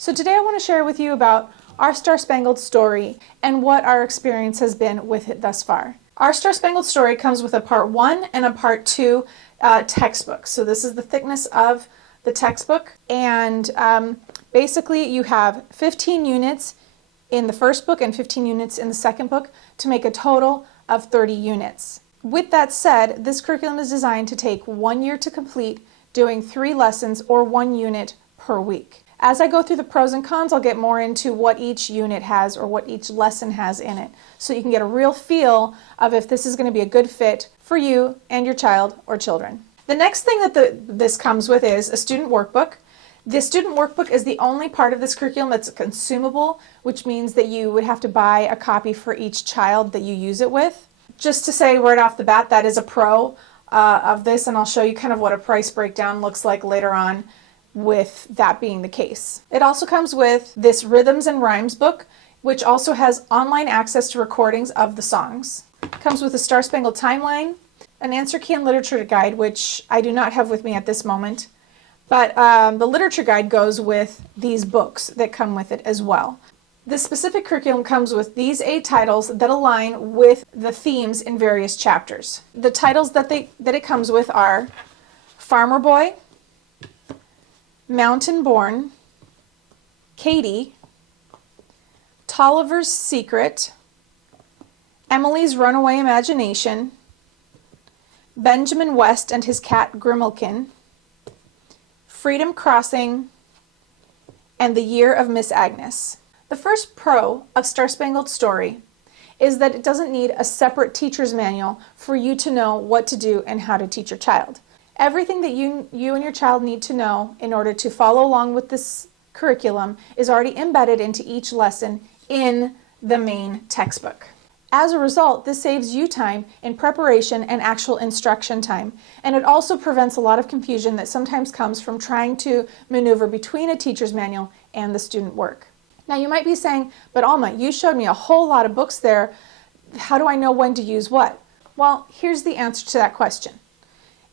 So today I want to share with you about our Star Spangled story and what our experience has been with it thus far. Our Star Spangled story comes with a part 1 and a part 2 textbook. So this is the thickness of the textbook, and basically you have 15 units in the first book and 15 units in the second book to make a total of 30 units. With that said, this curriculum is designed to take 1 year to complete, doing 3 lessons or 1 unit per week. As I go through the pros and cons, I'll get more into what each unit has or what each lesson has in it, so you can get a real feel of if this is going to be a good fit for you and your child or children. The next thing that this comes with is a student workbook. The student workbook is the only part of this curriculum that's consumable, which means that you would have to buy a copy for each child that you use it with. Just to say right off the bat, that is a pro of this, and I'll show you kind of what a price breakdown looks like later on with that being the case. It also comes with this Rhythms and Rhymes book, which also has online access to recordings of the songs. It comes with a Star Spangled timeline, an answer key and literature guide, which I do not have with me at this moment, but the literature guide goes with these books that come with it as well. This specific curriculum comes with these 8 titles that align with the themes in various chapters. The titles that it comes with are Farmer Boy, Mountain Born, Katie, Tolliver's Secret, Emily's Runaway Imagination, Benjamin West and His Cat Grimalkin, Freedom Crossing, and The Year of Miss Agnes. The first pro of Star Spangled Story is that it doesn't need a separate teacher's manual for you to know what to do and how to teach your child. Everything that you and your child need to know in order to follow along with this curriculum is already embedded into each lesson in the main textbook. As a result, this saves you time in preparation and actual instruction time, and it also prevents a lot of confusion that sometimes comes from trying to maneuver between a teacher's manual and the student work. Now you might be saying, but Alma, you showed me a whole lot of books there. How do I know when to use what? Well, here's the answer to that question.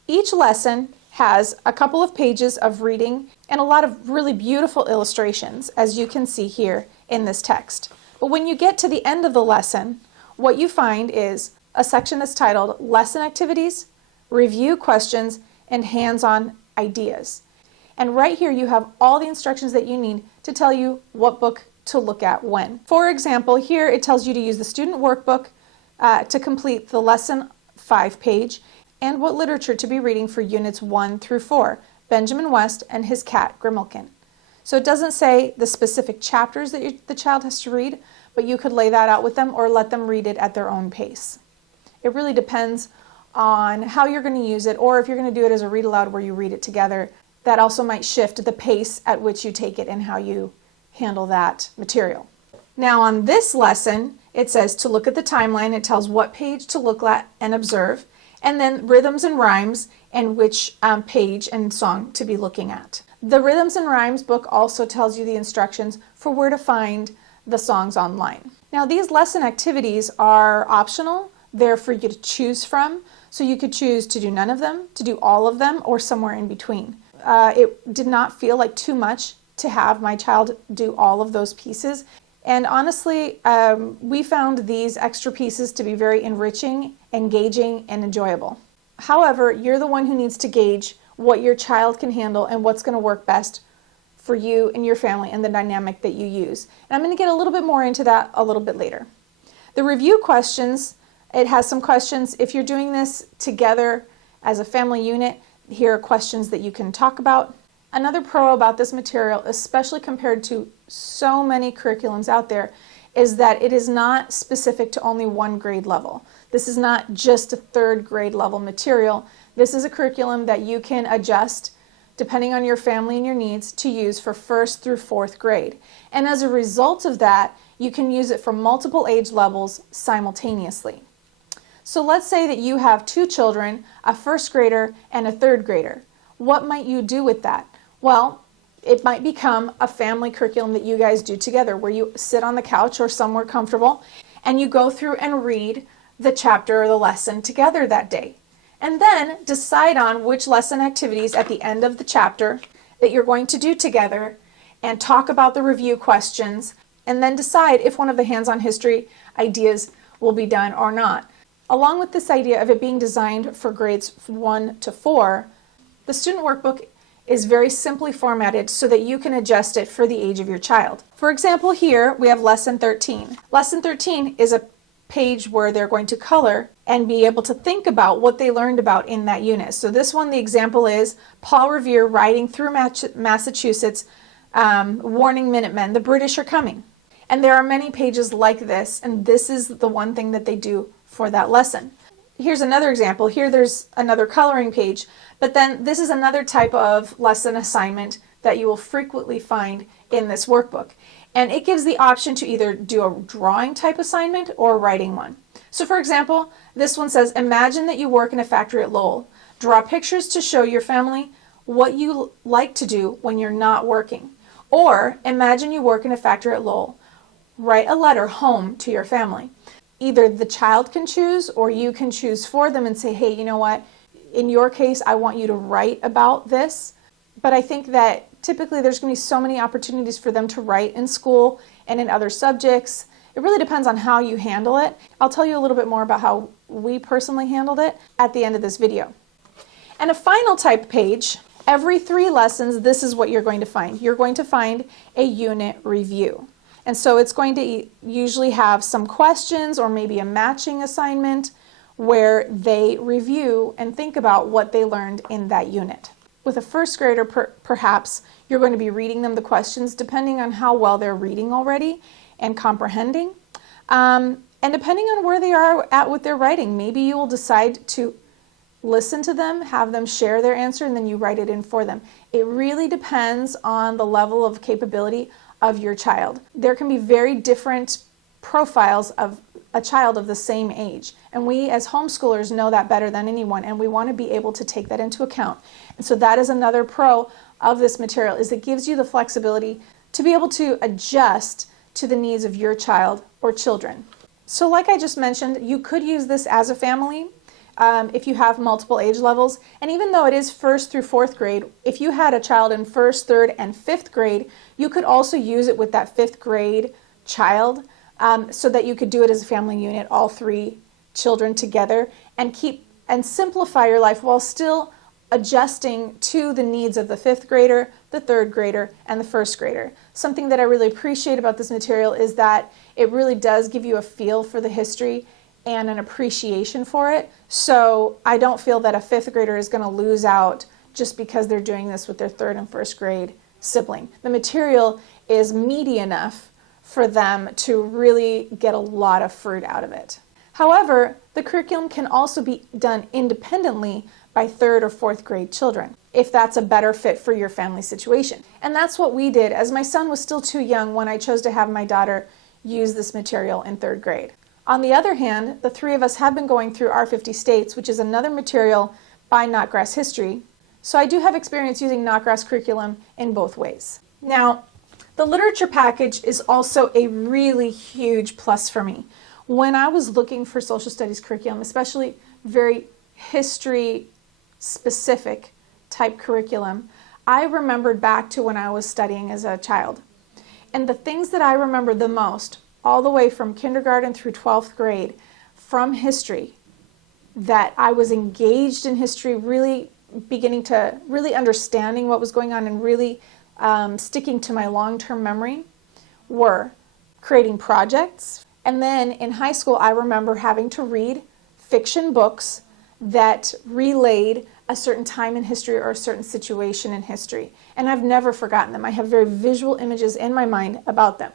Each lesson has a couple of pages of reading and a lot of really beautiful illustrations, as you can see here in this text. But when you get to the end of the lesson, what you find is a section that's titled Lesson Activities, Review Questions, and Hands-on Ideas. And right here you have all the instructions that you need to tell you what book to look at when. For example, here it tells you to use the student workbook to complete the lesson 5 page and what literature to be reading for units 1 through 4, Benjamin West and His Cat Grimalkin. So it doesn't say the specific chapters that the child has to read, but you could lay that out with them or let them read it at their own pace. It really depends on how you're going to use it, or if you're going to do it as a read aloud where you read it together. That also might shift the pace at which you take it and how you handle that material. Now on this lesson, it says to look at the timeline. It tells what page to look at and observe, and then Rhythms and Rhymes and which page and song to be looking at. The Rhythms and Rhymes book also tells you the instructions for where to find the songs online. Now these lesson activities are optional. They're for you to choose from, so you could choose to do none of them, to do all of them, or somewhere in between. It did not feel like too much to have my child do all of those pieces. And honestly, we found these extra pieces to be very enriching, engaging, and enjoyable. However, you're the one who needs to gauge what your child can handle and what's going to work best for you and your family and the dynamic that you use. And I'm going to get a little bit more into that a little bit later. The review questions, it has some questions. If you're doing this together as a family unit, here are questions that you can talk about. Another pro about this material, especially compared to so many curriculums out there, is that it is not specific to only one grade level. This is not just a 3rd grade level material. This is a curriculum that you can adjust depending on your family and your needs to use for 1st through 4th grade. And as a result of that, you can use it for multiple age levels simultaneously. So let's say that you have 2 children, a 1st grader and a 3rd grader. What might you do with that? Well, it might become a family curriculum that you guys do together, where you sit on the couch or somewhere comfortable and you go through and read the chapter or the lesson together that day. And then decide on which lesson activities at the end of the chapter that you're going to do together, and talk about the review questions, and then decide if one of the hands-on history ideas will be done or not. Along with this idea of it being designed for grades 1 to 4, the student workbook is very simply formatted so that you can adjust it for the age of your child. For example, here we have Lesson 13. Lesson 13 is a page where they're going to color and be able to think about what they learned about in that unit. So this one, the example is Paul Revere riding through Massachusetts, warning Minutemen, the British are coming. And there are many pages like this, and this is the one thing that they do for that lesson. Here's another example. Here there's another coloring page, but then this is another type of lesson assignment that you will frequently find in this workbook. And it gives the option to either do a drawing type assignment or a writing one. So for example, this one says, imagine that you work in a factory at Lowell. Draw pictures to show your family what you like to do when you're not working. Or imagine you work in a factory at Lowell. Write a letter home to your family. Either the child can choose or you can choose for them and say, hey, you know what? In your case, I want you to write about this. But I think that typically there's going to be so many opportunities for them to write in school and in other subjects. It really depends on how you handle it. I'll tell you a little bit more about how we personally handled it at the end of this video. And a final type page, every 3 lessons, this is what you're going to find. You're going to find a unit review. And so it's going to usually have some questions or maybe a matching assignment where they review and think about what they learned in that unit. With a first grader, perhaps you're going to be reading them the questions depending on how well they're reading already and comprehending. And depending on where they are at with their writing, maybe you will decide to listen to them, have them share their answer, and then you write it in for them. It really depends on the level of capability of your child. There can be very different profiles of a child of the same age. And we as homeschoolers know that better than anyone, and we want to be able to take that into account. And so that is another pro of this material, is it gives you the flexibility to be able to adjust to the needs of your child or children. So like I just mentioned, you could use this as a family if you have multiple age levels. And even though it is 1st through 4th grade, if you had a child in 1st, 3rd, and 5th grade, you could also use it with that 5th grade child so that you could do it as a family unit, all 3 children together, and simplify your life while still adjusting to the needs of the 5th grader, the 3rd grader, and the 1st grader. Something that I really appreciate about this material is that it really does give you a feel for the history and an appreciation for it. So I don't feel that a 5th grader is going to lose out just because they're doing this with their 3rd and 1st grade sibling. The material is meaty enough for them to really get a lot of fruit out of it. However, the curriculum can also be done independently by 3rd or 4th grade children, if that's a better fit for your family situation. And that's what we did, as my son was still too young when I chose to have my daughter use this material in 3rd grade. On the other hand, the 3 of us have been going through Our 50 States, which is another material by Notgrass History. So I do have experience using Notgrass curriculum in both ways. Now, the literature package is also a really huge plus for me. When I was looking for social studies curriculum, especially very history specific type curriculum, I remembered back to when I was studying as a child. And the things that I remember the most, all the way from kindergarten through 12th grade, from history, that I was engaged in history, really beginning to really understanding what was going on and really sticking to my long-term memory, were creating projects. And then in high school, I remember having to read fiction books that relayed a certain time in history or a certain situation in history. And I've never forgotten them. I have very visual images in my mind about them.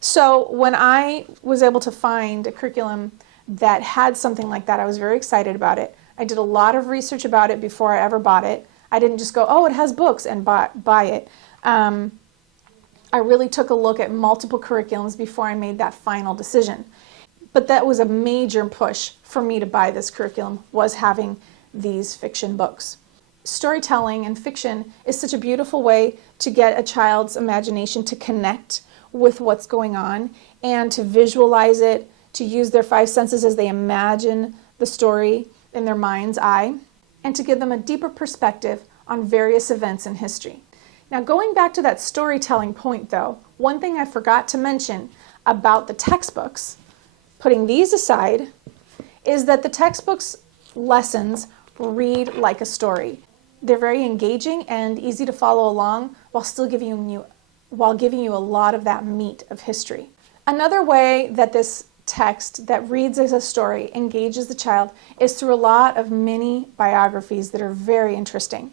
So when I was able to find a curriculum that had something like that, I was very excited about it. I did a lot of research about it before I ever bought it. I didn't just go, oh, it has books, and buy it. I really took a look at multiple curriculums before I made that final decision. But that was a major push for me to buy this curriculum, was having these fiction books. Storytelling and fiction is such a beautiful way to get a child's imagination to connect with what's going on and to visualize it, to use their 5 senses as they imagine the story in their mind's eye, and to give them a deeper perspective on various events in history. Now, going back to that storytelling point though, one thing I forgot to mention about the textbooks, putting these aside, is that the textbooks lessons read like a story. They're very engaging and easy to follow along while still giving you a lot of that meat of history. Another way that this text that reads as a story engages the child is through a lot of mini biographies that are very interesting.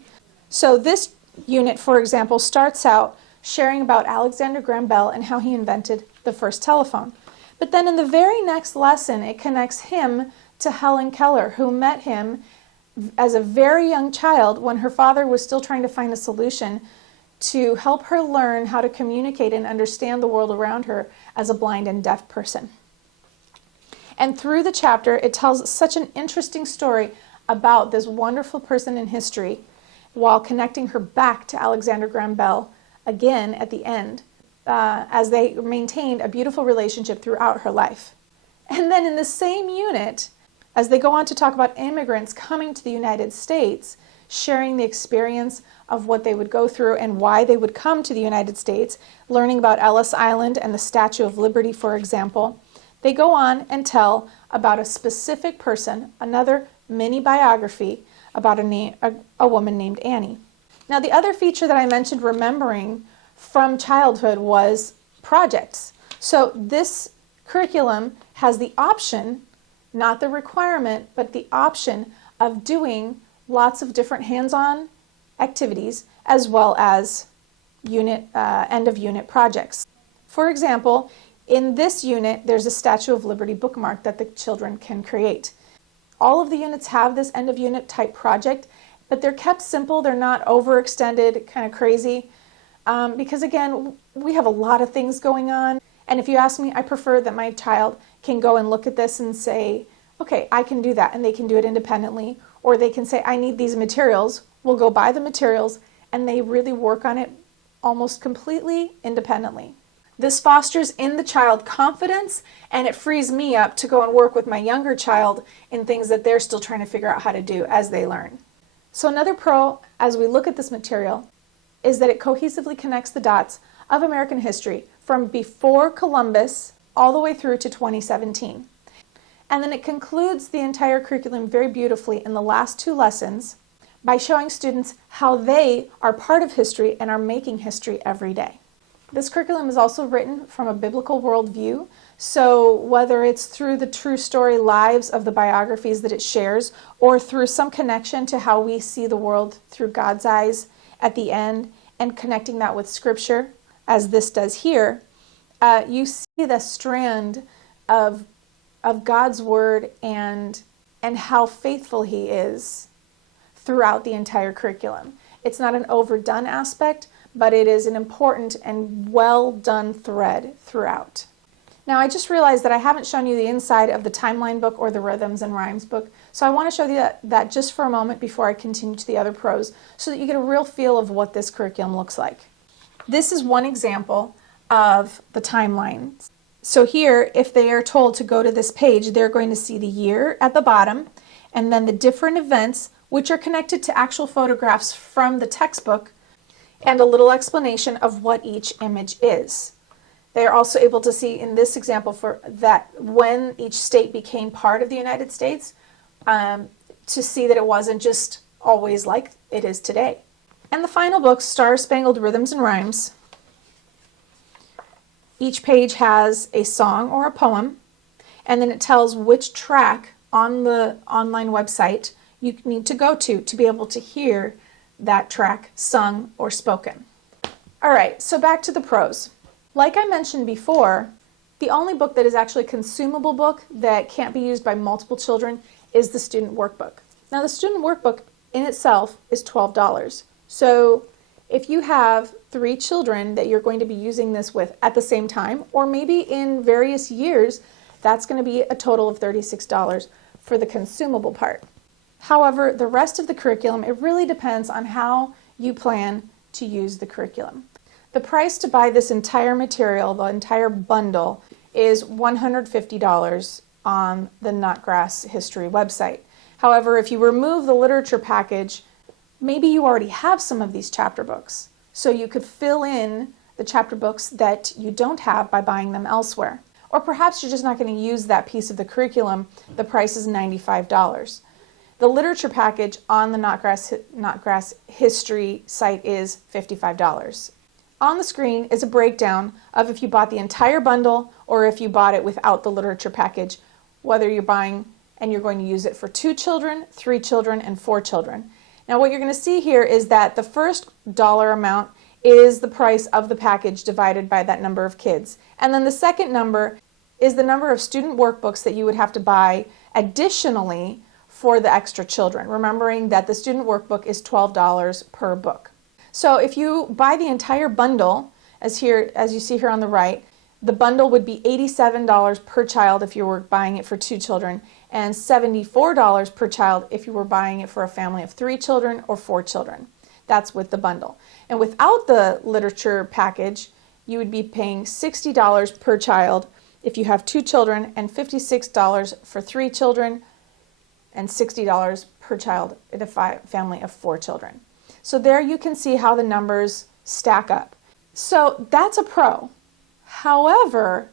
So this unit, for example, starts out sharing about Alexander Graham Bell and how he invented the first telephone. But then in the very next lesson, it connects him to Helen Keller, who met him as a very young child when her father was still trying to find a solution to help her learn how to communicate and understand the world around her as a blind and deaf person. And through the chapter, it tells such an interesting story about this wonderful person in history while connecting her back to Alexander Graham Bell again at the end, as they maintained a beautiful relationship throughout her life. And then in the same unit, as they go on to talk about immigrants coming to the United States, sharing the experience of what they would go through and why they would come to the United States, learning about Ellis Island and the Statue of Liberty, for example, they go on and tell about a specific person, another mini biography about a woman named Annie. Now, the other feature that I mentioned remembering from childhood was projects. So this curriculum has the option, not the requirement, but the option of doing lots of different hands-on activities as well as end-of-unit projects. For example, in this unit, there's a Statue of Liberty bookmark that the children can create. All of the units have this end-of-unit type project, but they're kept simple. They're not overextended, kind of crazy, because again, we have a lot of things going on. And if you ask me, I prefer that my child can go and look at this and say, okay, I can do that, and they can do it independently. Or they can say, I need these materials. We'll go buy the materials, and they really work on it almost completely independently. This fosters in the child confidence, and it frees me up to go and work with my younger child in things that they're still trying to figure out how to do as they learn. So another pro, as we look at this material, is that it cohesively connects the dots of American history from before Columbus all the way through to 2017. And then it concludes the entire curriculum very beautifully in the last two lessons by showing students how they are part of history and are making history every day. This curriculum is also written from a biblical worldview, so whether it's through the true story lives of the biographies that it shares, or through some connection to how we see the world through God's eyes at the end, and connecting that with Scripture, as this does here, you see the strand of God's Word and how faithful He is throughout the entire curriculum. It's not an overdone aspect, but it is an important and well done thread throughout. Now, I just realized that I haven't shown you the inside of the timeline book or the rhythms and rhymes book, so I want to show you that just for a moment before I continue to the other pros so that you get a real feel of what this curriculum looks like. This is one example of the timeline. So here, if they are told to go to this page, they're going to see the year at the bottom and then the different events which are connected to actual photographs from the textbook and a little explanation of what each image is. They are also able to see in this example for that when each state became part of the United States, to see that it wasn't just always like it is today. And the final book, Star Spangled Rhythms and Rhymes. Each page has a song or a poem, and then it tells which track on the online website you need to go to be able to hear that track sung or spoken. All right, so back to the pros. Like I mentioned before, the only book that is actually a consumable book that can't be used by multiple children is the student workbook. Now, the student workbook in itself is $12. So if you have 3 children that you're going to be using this with at the same time, or maybe in various years, that's going to be a total of $36 for the consumable part. However, the rest of the curriculum, it really depends on how you plan to use the curriculum. The price to buy this entire material, the entire bundle, is $150 on the Notgrass history website. However, if you remove the literature package, maybe you already have some of these chapter books. so you could fill in the chapter books that you don't have by buying them elsewhere. Or perhaps you're just not going to use that piece of the curriculum. The price is $95. The literature package on the Notgrass history site is $55. On the screen is a breakdown of if you bought the entire bundle or if you bought it without the literature package, whether you're buying and you're going to use it for 2 children, 3 children, and 4 children. Now what you're going to see here is that the first dollar amount is the price of the package divided by that number of kids. And then the second number is the number of student workbooks that you would have to buy additionally for the extra children, remembering that the student workbook is $12 per book. So if you buy the entire bundle, as you see here on the right, the bundle would be $87 per child if you were buying it for 2 children, and $74 per child if you were buying it for a family of 3 children or 4 children. That's with the bundle. And without the literature package, you would be paying $60 per child if you have 2 children, and $56 for 3 children, and $60 per child in a family of 4 children. So there you can see how the numbers stack up. So that's a pro. However,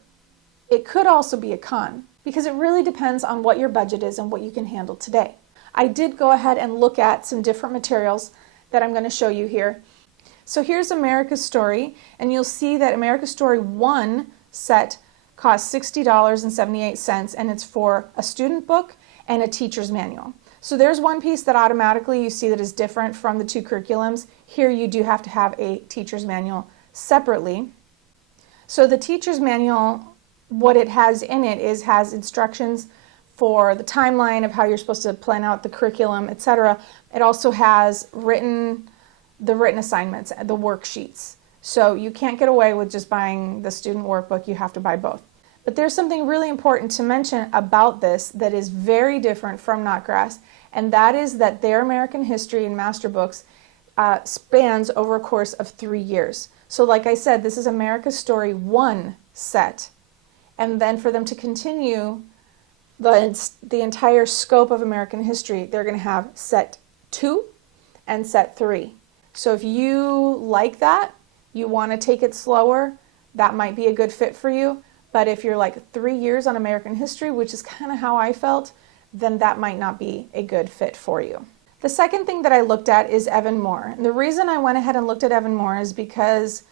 it could also be a con because it really depends on what your budget is and what you can handle today. I did go ahead and look at some different materials that I'm going to show you here. So here's America's Story, and you'll see that America's Story 1 set costs $60.78, and it's for a student book and a teacher's manual. So there's one piece that automatically you see that is different from the 2 curriculums. Here you do have to have a teacher's manual separately. So the teacher's manual, what it has in it has instructions for the timeline of how you're supposed to plan out the curriculum, etc. It also has the written assignments, the worksheets. So you can't get away with just buying the student workbook, you have to buy both. But there's something really important to mention about this that is very different from Notgrass, and that is that their American History and Master Books spans over a course of 3 years. So like I said, this is America's Story 1 set, and then for them to continue the entire scope of American history, they're going to have set 2 and set 3. So if you like that, you want to take it slower, that might be a good fit for you. But if you're like 3 years on American history, which is kind of how I felt, then that might not be a good fit for you. The second thing that I looked at is Evan Moore. And the reason I went ahead and looked at Evan Moore is because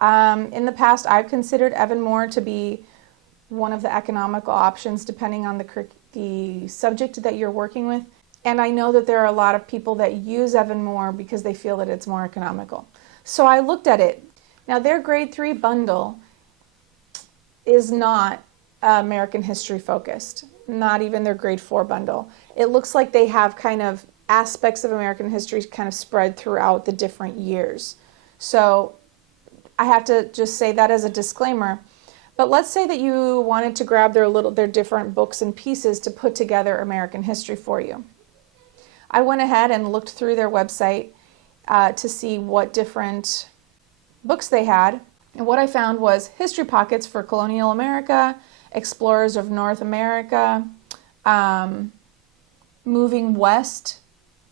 in the past I've considered Evan Moore to be one of the economical options depending on the subject that you're working with. And I know that there are a lot of people that use Evan Moore because they feel that it's more economical. So I looked at it. Now their grade 3 bundle is not American history focused, not even their grade 4 bundle. It looks like they have kind of aspects of American history kind of spread throughout the different years. So I have to just say that as a disclaimer. But let's say that you wanted to grab their different books and pieces to put together American history for you. I went ahead and looked through their website to see what different books they had. And what I found was history pockets for colonial America, explorers of North America, moving west,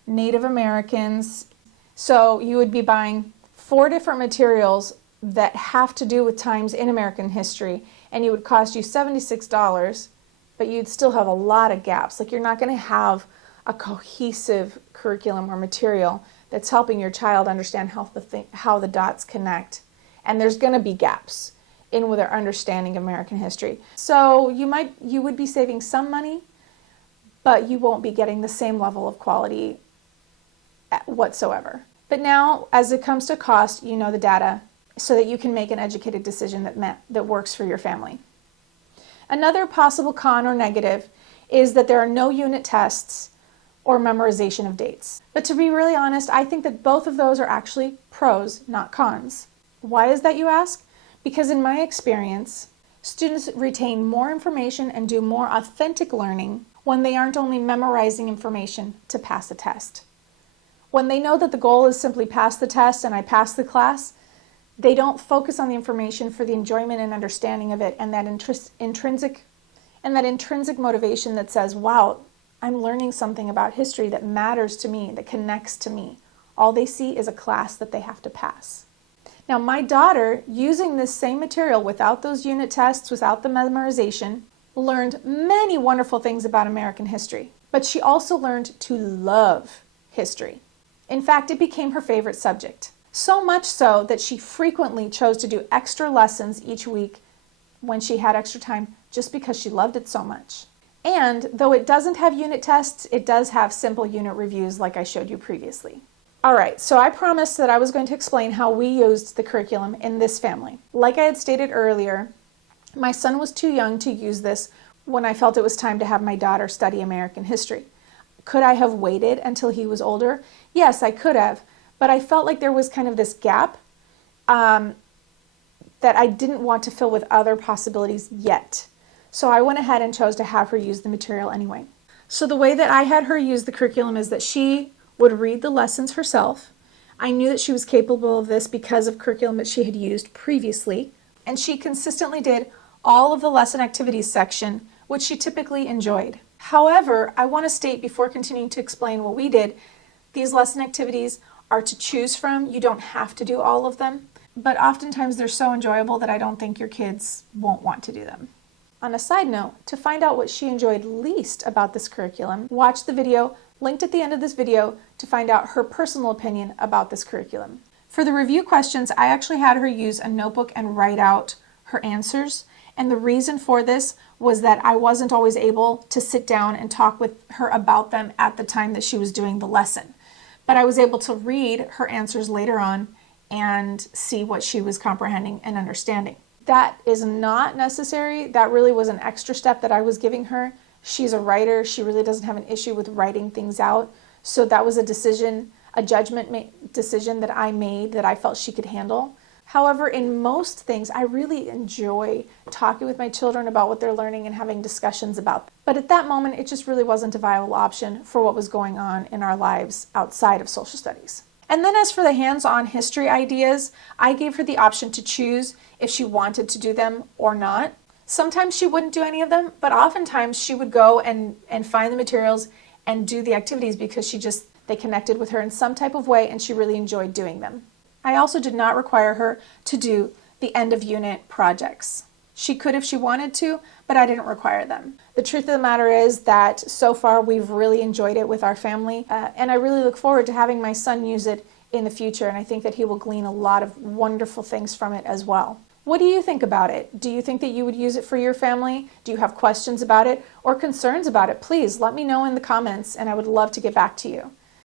Native Americans. So you would be buying 4 different materials that have to do with times in American history, and it would cost you $76, but you'd still have a lot of gaps. Like you're not going to have a cohesive curriculum or material that's helping your child understand how the dots connect. And there's going to be gaps in their understanding of American history. So you would be saving some money, but you won't be getting the same level of quality whatsoever. But now, as it comes to cost, you know the data so that you can make an educated decision that works for your family. Another possible con or negative is that there are no unit tests or memorization of dates. But to be really honest, I think that both of those are actually pros, not cons. Why is that, you ask? Because in my experience, students retain more information and do more authentic learning when they aren't only memorizing information to pass a test. When they know that the goal is simply pass the test and I pass the class, they don't focus on the information for the enjoyment and understanding of it and that intrinsic motivation that says, wow, I'm learning something about history that matters to me, that connects to me. All they see is a class that they have to pass. Now my daughter, using this same material without those unit tests, without the memorization, learned many wonderful things about American history. But she also learned to love history. In fact, it became her favorite subject. So much so that she frequently chose to do extra lessons each week when she had extra time just because she loved it so much. And though it doesn't have unit tests, it does have simple unit reviews like I showed you previously. All right, so I promised that I was going to explain how we used the curriculum in this family. Like I had stated earlier, my son was too young to use this when I felt it was time to have my daughter study American history. Could I have waited until he was older? Yes, I could have, but I felt like there was kind of this gap that I didn't want to fill with other possibilities yet. So I went ahead and chose to have her use the material anyway. So the way that I had her use the curriculum is that she would read the lessons herself. I knew that she was capable of this because of curriculum that she had used previously, and she consistently did all of the lesson activities section, which she typically enjoyed. However, I want to state before continuing to explain what we did, these lesson activities are to choose from. You don't have to do all of them, but oftentimes they're so enjoyable that I don't think your kids won't want to do them. On a side note, to find out what she enjoyed least about this curriculum, watch the video linked at the end of this video to find out her personal opinion about this curriculum. For the review questions, I actually had her use a notebook and write out her answers. And the reason for this was that I wasn't always able to sit down and talk with her about them at the time that she was doing the lesson. But I was able to read her answers later on and see what she was comprehending and understanding. That is not necessary. That really was an extra step that I was giving her. She's a writer. She really doesn't have an issue with writing things out. So that was a decision, a judgment decision that I made that I felt she could handle. However, in most things, I really enjoy talking with my children about what they're learning and having discussions about them. But at that moment, it just really wasn't a viable option for what was going on in our lives outside of social studies. And then as for the hands-on history ideas, I gave her the option to choose if she wanted to do them or not. Sometimes she wouldn't do any of them, but oftentimes she would go and find the materials and do the activities because they connected with her in some type of way and she really enjoyed doing them. I also did not require her to do the end of unit projects. She could if she wanted to, but I didn't require them. The truth of the matter is that so far we've really enjoyed it with our family, and I really look forward to having my son use it in the future, and I think that he will glean a lot of wonderful things from it as well. What do you think about it? Do you think that you would use it for your family? Do you have questions about it or concerns about it? Please let me know in the comments and I would love to get back to you.